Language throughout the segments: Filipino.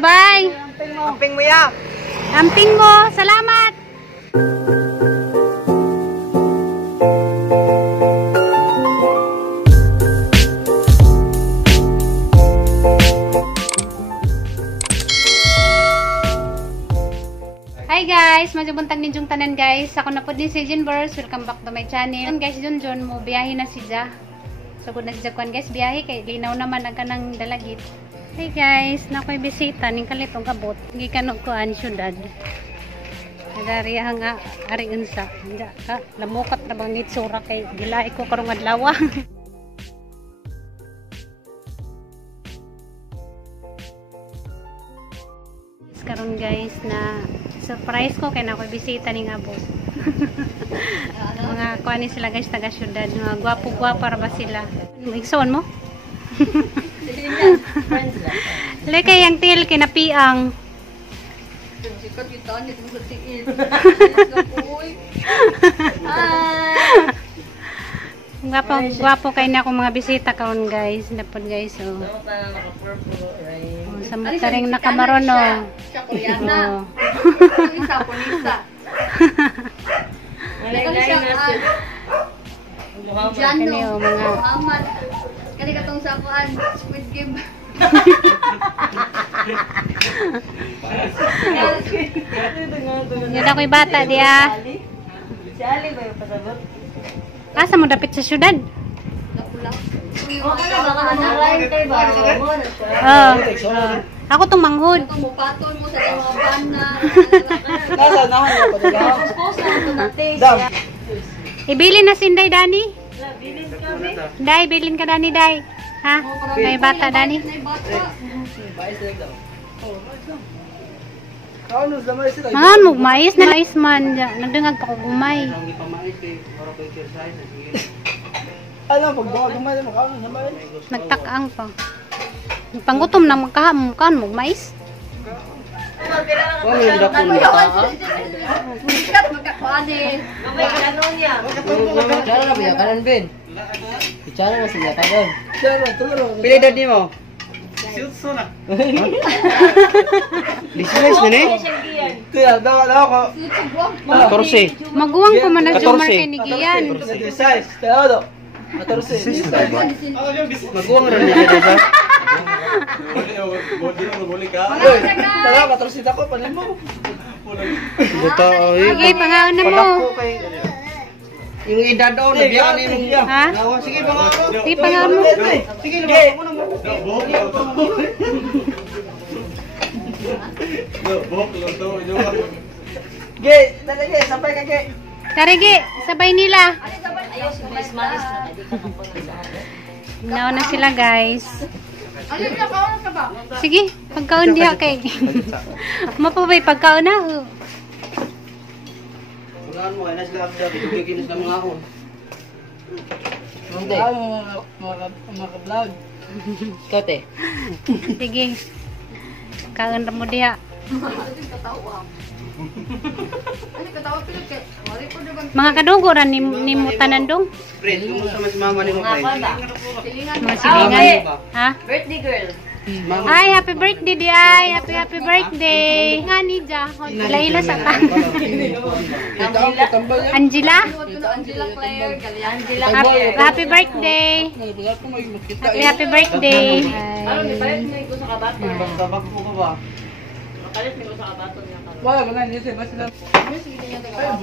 Bye. Amping mo ya. Amping mo. Salamat. Hi guys, majubuntag ninyong tanan guys. Ako na po din si Jinbers. Welcome back to my channel. Guys, Junjun mo biyahe na si Ja. So good na si Ja kuan guys, biyahe kay linaw naman ang kanang dalagit. Hey guys, nakoy bisita ning kalitong kabot. Gikan og kuan syudad. Nagari nga ari unsa. Ka lamukat na bang itsura kay gilay ko karong adlaw. Karon guys na surprise ko kay nakoy bisita ning abot. Mga kuan ni sila guys taga syudad, mga gwapo-gwapa ra ba sila. Igsoon mo? Lay kay ang til kay napiang. Sikat kita ni mo sa tiin. Gwapo kay na akong mga bisita karon guys. Napod guys oh. Samot ring nakamaron no. Siya Koreana. Isa Japonesa. Jano, Muhammad. Kani katong sakuan Squid Game. Yan ako'y bata dia. Si Ali ba yung pasabot? Asa mo dapit sa syudad? Napula. Ako tong manghod. Kung mupaton mo sa mga bana. Nasa naman yung padala. Suppose na ito na taste. Dam. Ibilin na sinday Dani. Dai, bilin ka Dani Dai. Ha? May bata Dani. May bata. Kaunos naman sila. Mangan mo mais na mais man. Nagdungag pa ko gumay. Alam, pag baka gumay mo, kaunos naman. Nagtakaang pa. Pangutom na magkaham kan mo mais. Sikat magkakuane. Bicara na ba kanan Ben? Bicara na siya kanan. Pila edad ni mo? Silso na. Business na ni? Kaya, daw ko. 14. Maguwang ko man na Jomar kay ni Gian. 16. Teo. 14. Maguwang rin niya dito. Tara, 14 ako, panin mo. Dito, Sige, pangaon na mo. yung edad daw, nabiyakan ni mo. Ha? Sige, mga Sige, pangaon mo. sige, labas mo na mo. Ge, talaga, sampay ka, Ge. Karigi, sabay nila. Now na sila guys. Ano yung nakaon ka ba? Sige, pagkaon diha kay. Mapabay pagkaon na. Pagkaan mo, kaya sila kapsa, kinukikinis ng mga ahon. Hindi. Mga vlog. Kote. Sige. Kaon ra mo diha. Ano yung katawa? Ano yung katawa pilit kay? Wari ko diba? Mga kadugo ra ni mo tanan dong. Friend, yung sa mas mama ni mo, friend. Silingan. Mga silingan. Ha? Birthday girl. Mama. Ay, happy birthday di ay. Happy birthday. Nga ni Ja. Ila sa ta. Angela? Angela Claire. Angela Happy birthday. Happy birthday. Ano ni palit mo ko sa kabato? Sabak mo ka ba? Palit mo ko sa kabato niya. Wala ka na, hindi siya. Basta lang. Sige niya taga.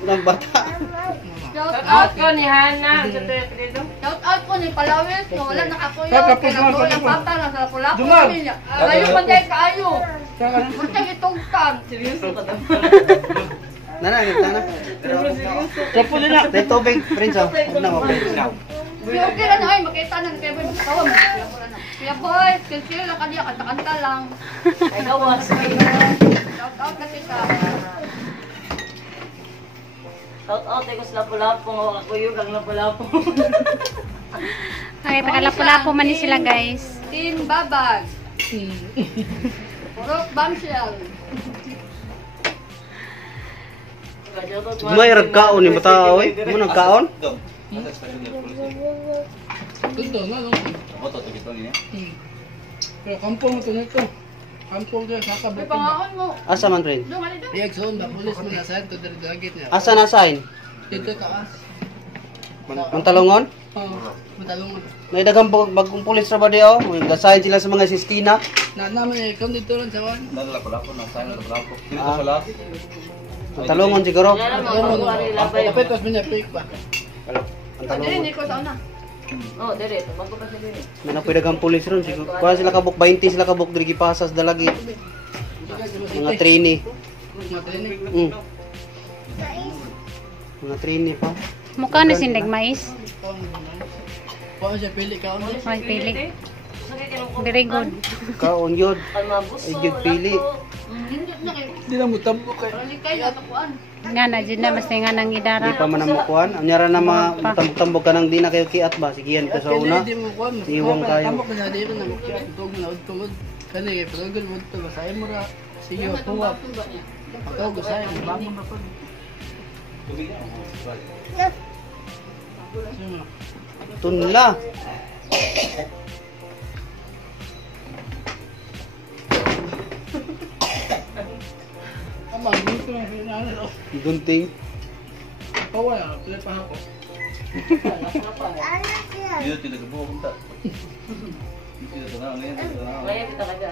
Ulang bata. Shout out ko ni Hana. Shout out ko ni Palawis. Wala nakapuyo. Kailang ko ng papa na sa Lapu-Lapu. Ayaw pa dahil kaayo. Buntang itungkan. Seryoso ka daw. Nana, na. Kapo na na. May tubig, friends. Huwag na mo, friends. Okay lang na ay makita na kaya boy magtawa mo. Kaya boy, skill lang kanya kanta-kanta lang. Ay gawas. Shout out kasi ka. Shout out ko sa Lapu-Lapu, ako yung kang Lapu-Lapu. Ay, taga Lapu-Lapu man ni sila guys. Team Babag. Rock Bombshell. May ragkaon ni bata, oy. Mo nagkaon? Tundo na no. Moto to gito niya. Pero kampong mo to nito. Kampong to sa May kabot. pangaon mo. Asa man friend? Doon, ali doon. React zone ba pulis mo na sa to dari dagit niya. Asa na sign? Dito taas. Mantalongon? Oh, matalong. May daghang bagong pulis ra ba diyo? May gasahin sila sa mga sistina. Na naman eh kon dito ron sa wan. Nalalapo na sign na lapo. Dito sa lahat. Mantalongon siguro. Dapat pas minya pick ba. Dili, Mantalongon. hindi ko sa una. Oh, dire, bago pa sa dire. May napoy daghang pulis ron siguro. Kuha sila kabuk 20 sila kabuk diri gipasas dalagi. Mga trainee. Mga training. Mga trainee pa. Mukha na sindag mais. Pao siya pili ka on. May pili. Very good. Kaon yun. Ay, mabusog. Ay, yun, pili. Di na mo tambok kay. Balik kayo, tapuan. Nga na, dyan na, basta nga nang Di idara. pa man namukuan. Anyara na mga tambok-tambok ka nang di na kayo kiat ba? Sige yan ka sa una. Di mo kuan. Iwang kayo. Tambok na dito na tug na tugod. Kani kay pagod mo to basay mo ra. Sige tuwa. Pagod ko say bangon na pud. Tunla. Ama, dito na pinano. Gunting. Kawa ya, pila pa ako. Dito tinagbo kunta. Dito na ngayon. Kaya kita kada.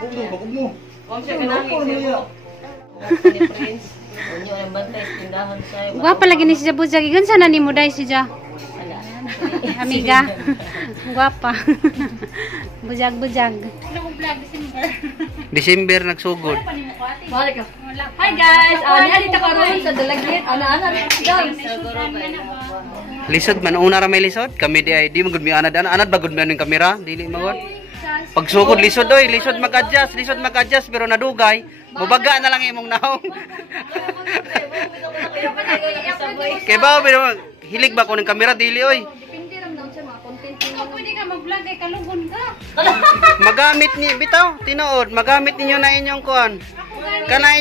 Bugdo mo. Kung siya kanang isip. Ni Prince. Unyo ang bantay tindahan sa. Gwapa lagi ni si Jabuzag. Igan sana ni mo dahil si Ja. Amiga. Gwapa. Bujag-bujag. December nagsugod. Balik ka. Hi guys! Nihalita ka ron sa dalagit. Ana-ana rin guys. Lisod man una ra may lisod. Kami di ay di magud mi anad anad bagud mi ang kamera. Dili magud. Pagsugod lisod oy, lisod mag-adjust pero nadugay. Mubaga na lang imong naong. Kay ba pero hilig ba ko ng kamera dili oy. Depende lang daw siya mga content. Pwede ka mag-vlog ay kalugon ka. Magamit ni bitaw tinuod, magamit ninyo na inyong kuan. Kana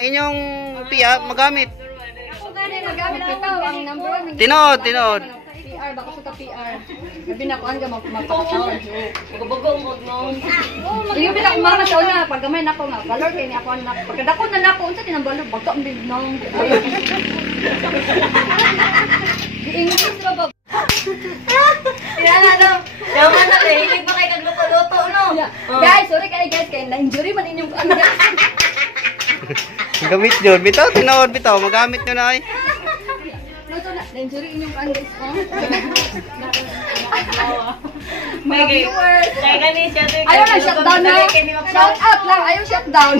inyong piya magamit. Ako gani nagamit bitaw ang number 1 Tinuod. PR baka sa PR. Sabi na kuan ka magpapatawag. Bago mo no. Yung bilang mama sa una pag gamay nako nga valor kay ni ako anak. Pagkadako na nako unsa tinambalo bagto ang bignong. Di English ra ba? Kaya na daw. Yaman na kay hilig ba kay kag luto-luto no. Guys, sorry guys kay na-injury man inyong ano guys. Gamit yun. Bitaw tinuod bitaw magamit nyo na ay. Luto na na-injury inyong ano guys. Mga viewers. Kaya gani siya to. Ayaw na shutdown na. Shout out lang, ayaw shutdown.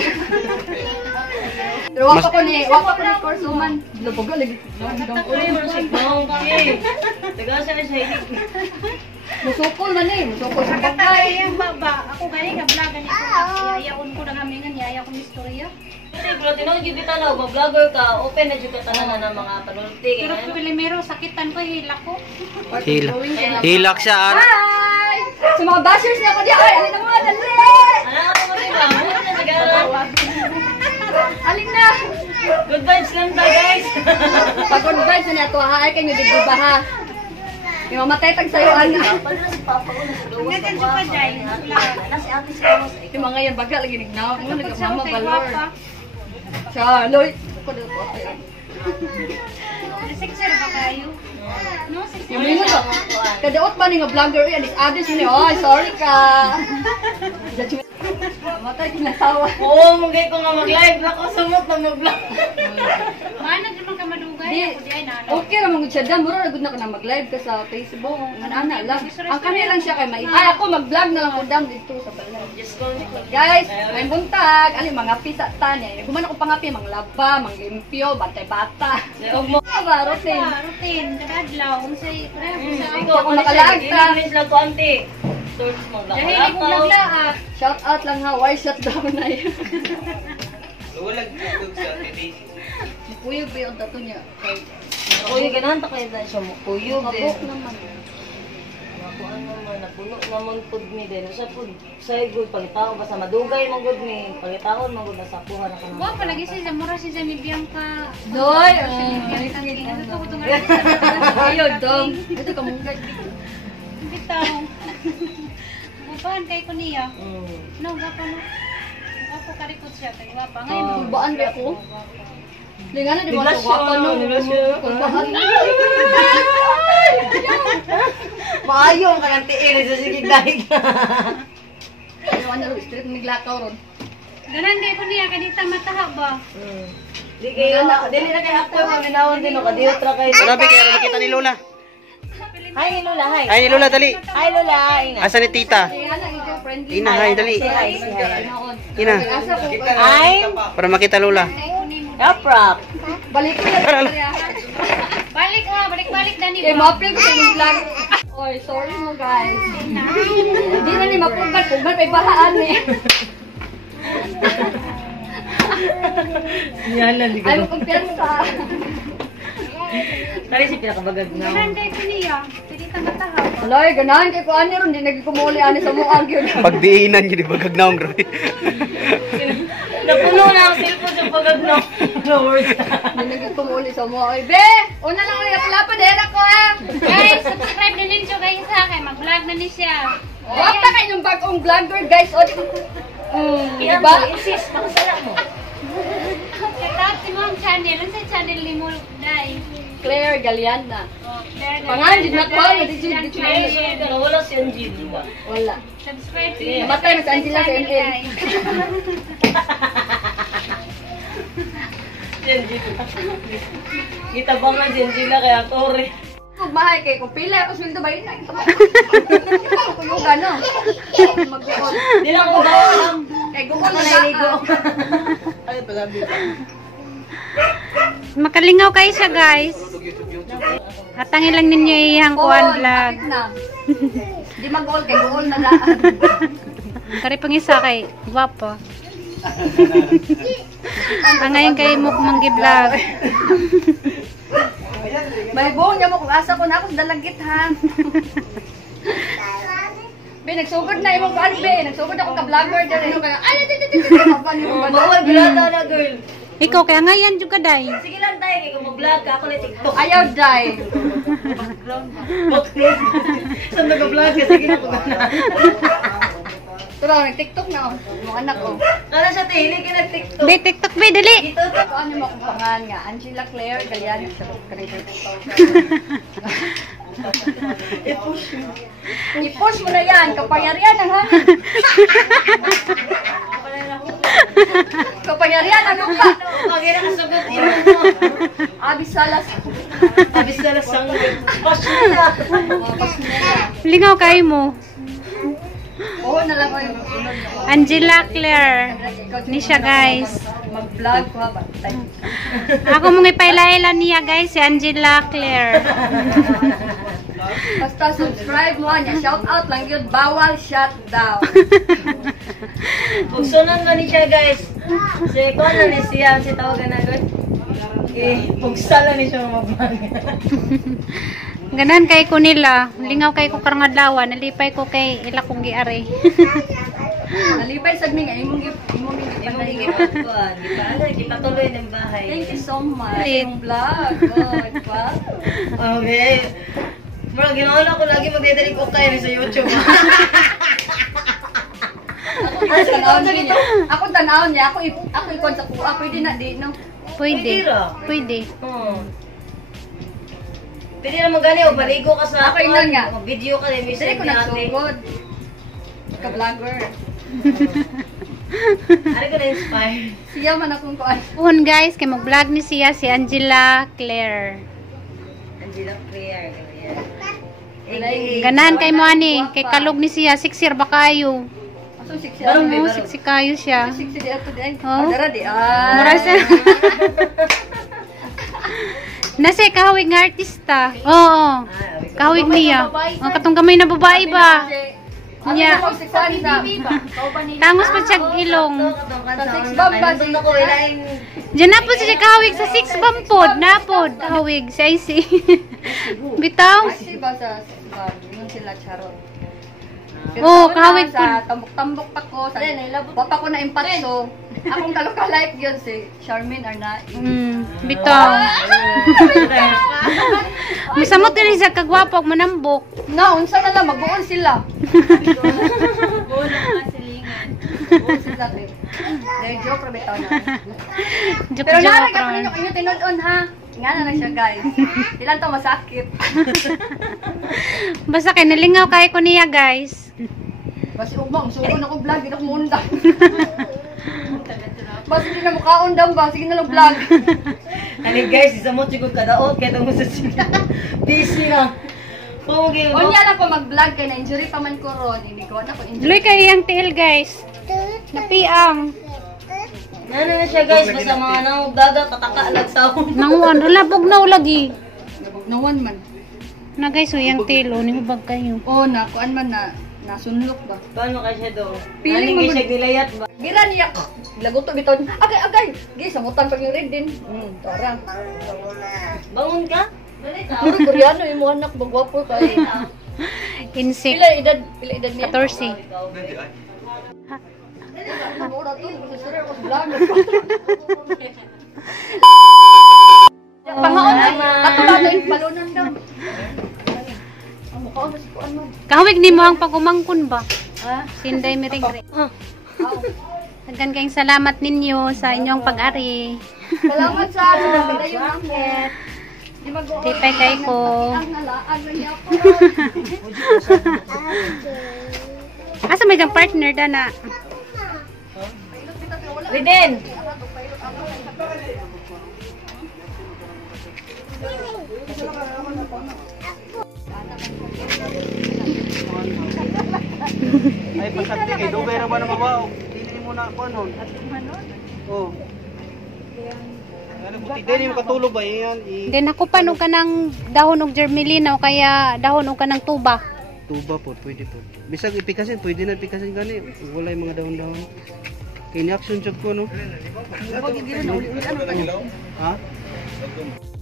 Pero wapa ko ni course woman. Lupogo lagi. Taga siya na siya hilig. Musukol man eh, musukol sa bagay. Ay, baba. Ako gani ka vlog gani ko. Yayaon ko na hamingan, yaya ko istorya. Kasi kung tinawag yung bitanaw, mag-vlogger ka, open na dyan ka tanan na ng mga panulti. Pero primero sakitan ko hila ko. Hilak siya. Hi! Sa mga bashers niya ako diyan, ay, alin na mga dali! Ano ako mo rin ba? Muna na sigara. Alin na! Good vibes lang ta guys. Pag-on vibes na ito, ha? Ay, kayo digdiba ha? Yung mamatay tag sa'yo, ana. Pwede na si Papa ko na sa gawas sa kwarto. Na si ate sa gawas. Yung mga yan, baga lagi nignaw. Ano, nagmama balor. Siya, Loy. Ako daw po. Sexer ba kayo? No, sexer. Yung mga ba? Kadaot ba ni nga vlogger? Uy, alis yun eh. Ay, sorry ka. Judgment. Matay, kinatawa. Oo, mugay ko nga mag-live. Ako sumot na mag-vlog. Mana naman ka madugay. Di, Ako di ay nalo. okay lang mga siya. Mura na good na ko na mag-live ka sa Facebook. Ana lang. Ang kanya lang siya kay May. Ay, ako mag-vlog na lang ko dam dito sa balay. Just go. Guys, may buntag. Ano yung mga pisa tanya. Guman ako pangapi, mga laba, mga limpyo, bantay bata. Huwag mo. Ano ba, routine? Routine, kadadlaw. Unsay, Ikaw, Ako kung nakalaag ka. English lang ko, auntie. Source mo lang. dahil ko naglaat. Shout out lang ha. Why shut down na yun? Puyog ba yung tato niya? Kuya, ganahan ta kayo na siya mo. Kuyog din. Mabok naman. Nakuha naman, napuno naman pud mi din. Sa pud, sa igod, pagitaon, basta madugay mong good mi. Pagitaon, mong good, nasa kuha na ka na. Wa palagi si Zamora si Jamie Bianca. Doy! Bianca, tingin ko ito ko Ayun, dong. Ito ka mong Bitaw. Gupahan kay ko niya. Mm. No, gapa no. Gapa karikot siya kay guapa. Ngayon Kulbaan ba ako? Lingan na di ba Nila ito wapa no? siya. Kulbaan. Maayo ka ng tiil sa sige dahil. Ano na street miglakaw ron. ganan kay ko niya kadita mataha ba. Di kayo, dili na kay ako yung minawon din o kadiyot ra kayo. Grabe kaya nakita ni Lola. Hi ni Lola, hi. Ay ni Lola dali. Hi Lola, ina. Asa ni tita? Kaya lang ikaw friendly. Ina, hay dali. Say hi, say hi. Ina, Asa ko Hi. para makita Lola. Yaprak. balik ko na. Balik ha, balik-balik dani Eh, ba. ma-upload ko yung vlog. Oy, sorry mo guys. Hindi na ni mapugan. Pugan pa ibahaan eh. Yan lang, di Ay, mo kumpiyansa. Tari si pinakabagag na. Ganan kay ko niya kadita mataha ba. Alay, ganahan kay ko ani ron. Di nagkumuli ani sa mukha yun. Pagdiinan yun, di ba gagnaong grabe. Napuno na ang cellphone sa pagagnaw. No words. Di nagkumuli sa mukha. Ay, be! Una lang ulit. Lapad, hera ko ha. Guys, subscribe din ninyo guys sa akin. Mag-vlog na ni siya. Wata kayo ng bagong vlogger guys. O, Kaya diba? mo, insist, makasala mo. Shout si mong channel. Ano sa channel ni mo, Day? Claire Galiana. Claire Pangalan, di na ko. Day. Pero wala si Angie, di ba? Wala. Subscribe to Namatay na si Angela sa NL. Angie. Kita ba nga si Angela kaya Tore? Magmahay kay kung pila ako sweldo ba yun? Ito ba? Kuyugan no? Mag-uol. Di lang ko ba alam. Kay gumol na Naliligo. Ay, palabi. Makalingaw kayo siya guys. Hatangin lang ninyo iyang kuhan vlog. Di mag-uol kay gumol na daan. Kari pang isa kay guwapo. Ngayon kay mukmang gi-vlog. May buong niya mo kung asa ko na ako sa dalagit ha. Be, nagsugod na imong kuan be. Nagsugod ako ka vlogger dyan. Ay, Bawal bilata na girl. Ikaw kaya ngayon juga Day. Sige lang tayo, kaya kung mag-vlog ka ako na TikTok. ayaw die. Saan nag-vlog ka? Sige na ko na. Pero nag-tiktok na oh. Mga anak ko. Kala siya tihili ka nag-TikTok. Be, TikTok be, dali. Dito to. Ano mo akong pangalan nga? Angela Claire Galiano siya. I-push mo na yan. Kapangyarihan ang hangin. Kapangyarihan ang lupa. Pag ina kasagot, ina mo. Abis salas. Abis na lang sanggol. Pasyon na. Lingaw kayo mo. Oo na lang ko yung Angela Claire. Ni siya guys. mag-vlog ko ha ba? Ako mong ipailaila niya guys, si Angela Claire. Basta subscribe mo niya. Shout out lang yun. Bawal shut down. Pugsunan ka ni siya guys. Si ko na ni siya, si tawagan na good. Pugsala ni siya mag-vlog. Ganan kay ko nila. Lingaw kay ko karangadlawan. Nalipay ko kay ila kong giari. Nalipay sa nga. Imong Hindi pa ano, hindi pa tuloy ng bahay. Thank you so much. Ulit. Yung vlog. Oh, diba? Okay. Bro, ginawa ko lagi magdedalik ko kayo sa YouTube. Ako tanawon niya. Ako ikon sa kuha. Pwede na di, no? Pwede. Pwede. Pwede na magani o baligo ka sa Ako yun nga. video ka din. Dili ko nagsugod. Ka-vlogger. Ano ko na-inspire? Siya man akong kuha. Puhon guys, kay mag-vlog ni siya si Angela Claire. Angela Claire. Ganan kay mo ani, kay kalog ni siya, siksir ba kayo? Aso siksi. Barong, Oo, barong. siksi kayo siya. Siksi di ato di ay. Oh. Dara di ay. Mura siya. Nasa kahawig nga artista. Oo. Kahawig niya. Ang katong kamay na babae ba? Nya. Tangos pa siya ilong. Diyan na po siya kahawig sa 6 bampod. Napod. Kahawig. Siya isi. Bitaw. Kasi ba sa nun sila charot. Oh, kahawig po. Sa tambok-tambok pa ko. Sa bata ko na impatso. Akong kaloka-like yun si Charmaine Arnai. Bitaw. Masamot din siya kagwapo manambok. Na, unsa na lang, mag-uon sila. Buon ang silingan. Buon sila din. Dahil joke, bitaw na. Pero narag ako ninyo kayo tinod-on ha. Nga na lang siya guys. Ilan to masakit. Basta kay nalingaw kay ko niya guys. Basi ugma, suko na ko vlog, hindi ako mundang. Basi hindi na mukhaundang ba, sige na lang vlog. Ano guys, isa mo siguro kadaot, kaya mo sa sila. Busy na. Pogi mo. Unya lang ko mag-vlog kay na-injury pa man ko ron. Hindi ko na ko injury. Luy kay iyang tiil guys. Napiang. Ano na siya guys, basta mga nangugaga, kataka, lagsahon. Nanguan, labog na ulagi. Nawan man. Na guys, iyang tiil, ni hubag kayo. Oo na, kuan man na nasunlok ba. Paano ka siya do? Piling Ano mo siya nilayat ba? Gira niya. Laguto biton. Agay. Samutan pag yung red din. Tara. Bangon ka? Puro Koreano yung mga anak bagwapo kay. Insect. Pila edad niya? 14. Mura to, gusto rin ako sa vlog. Pangaon ay katulad yung balunan daw. Ang mukha ko si kuan mo. Kahawig ni mo ang pagumangkon ba? Ha? Sinday mirigre. Dagan kayong salamat ninyo sa inyong pag-ari. Salamat sa pagdayo namin. Di mag-uot. Tipay kay ko. Ang nalaan na niya ako. Asa may kang partner da na? Riden! Ay pasabti kay dugay ra ba na mabaw. Dili mo na ko nun. Oh. Dili mo katulog ba yan? Then ako panog ka ng dahon og germelina o kaya dahon og ka ng tuba. Tuba po, pwede po. Bisag ipikasin, pwede na ipikasin gani. Wala yung mga dahon-dahon. Kini action job ko no. Ha?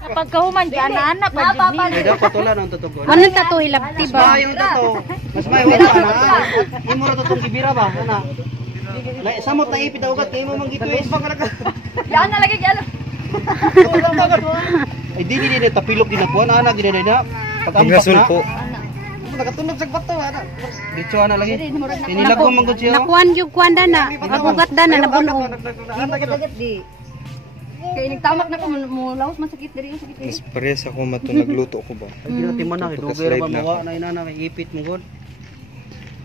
Kapag kahuman ka ana pa jud ni. Ay dapat wala nang tutugon. Ano tato hilabti Mas ba? maayong tato. Mas maayong ana. Imo ra tutong gibira ba? Ana. Lai samot na ipit ugat kay mo mangito is bang ka. Yan na lagi gyalo. Ay dili tapilok din ako ana gid na. Pag-ampak na. Nakatunog sa bato ana. Dito ana lagi. Tinilag ko manggod siya. Nakuan yung kwanda na. Agugat da na nabunog. Dagat di. Kay nagtamak na ko mo laos man sakit diri yung sakit. Mas pares ako mato nagluto ko ba. Ay ginati man na dugay ra ba mawa na inana kay ipit mo god.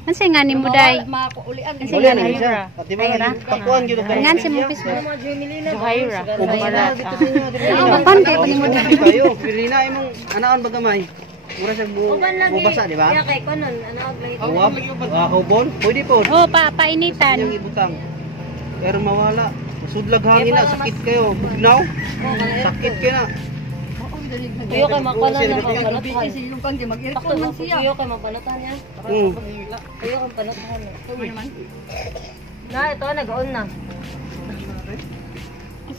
Ansay nga ni mo day? Maulian. Ansay nga ni mo? Ati ba takuan gyud ka. Ngan si mo Facebook. Juhaira. Apan kay pa ni mo day? Kayo, pirina imong anaon ba gamay? Mura sa bubasa, di ba? Kaya kay konon, ano aglay. Awab, kaubon, pwede po. Oh, painitan. Yung ibutang. Pero mawala. Sudlag hangin na, sakit kayo. Bugnaw, sakit kayo na. Tuyo kay makuha na mabanot. Kasi yung pang di mag-irkon man siya. Tuyo kay mabanotan yan. Tuyo kay panotan. Na, ito nag-on na.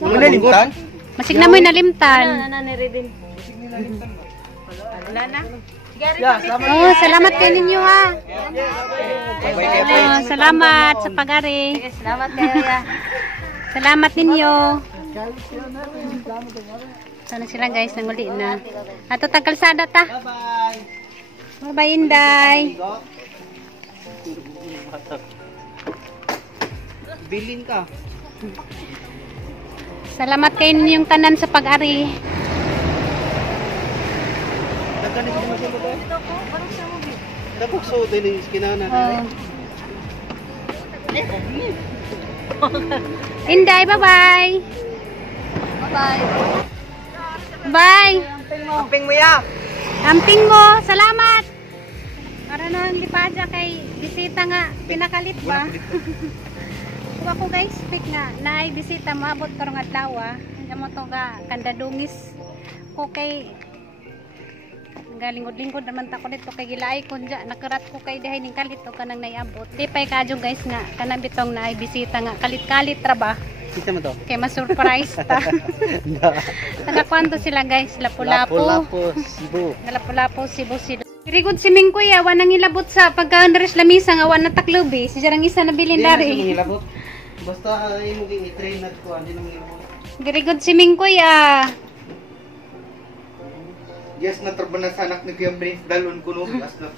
Wala limtan? Masig na mo'y nalimtan. Ano ni Riden? Wala na. Oh, salamat kayo ninyo ha. Oh, salamat sa pag-ari. Salamat kayo ya. Salamat ninyo. Sana sila guys, nanguli na. Ato tagkalsada ta. Bye-bye. Bye-bye, Inday. Bilin ka. Salamat kayo ninyong tanan sa pag-ari. Nagkanin ko naman siya ba? Tapos so, din yung skinana. Inday, bye-bye. Bye. Bye. Amping mo ya. Amping mo, salamat. Para na ang lipadya kay bisita nga pinakalit ba? Kung ako guys, speak nga, naay bisita maabot karong adlaw. Amo to ga kandadungis ko kay galingod-lingod naman ta ko dito kay gilaay ko dya nakarat ko kay dihay ning kalit o kanang naiabot. Di pay kadyo guys nga kanang bitong naay bisita nga kalit-kalit ra ba? Kita mo to? Kay ma-surprise ta. Nagakwanto sila guys, lapu-lapu. Lapu-lapu, Cebu. Lapu-lapu, Cebu sila. Very good si Mingkoy, awan nang ilabot sa pagka-andres lamisa, nga awan na taklubi. Si Jarang isa na bilin dari. Basta yung i-train at ko, hindi naman ilabot. Very good si Mingkoy, Yes, natraban na sa anak ni Kuya Prince, dalon ko no, as na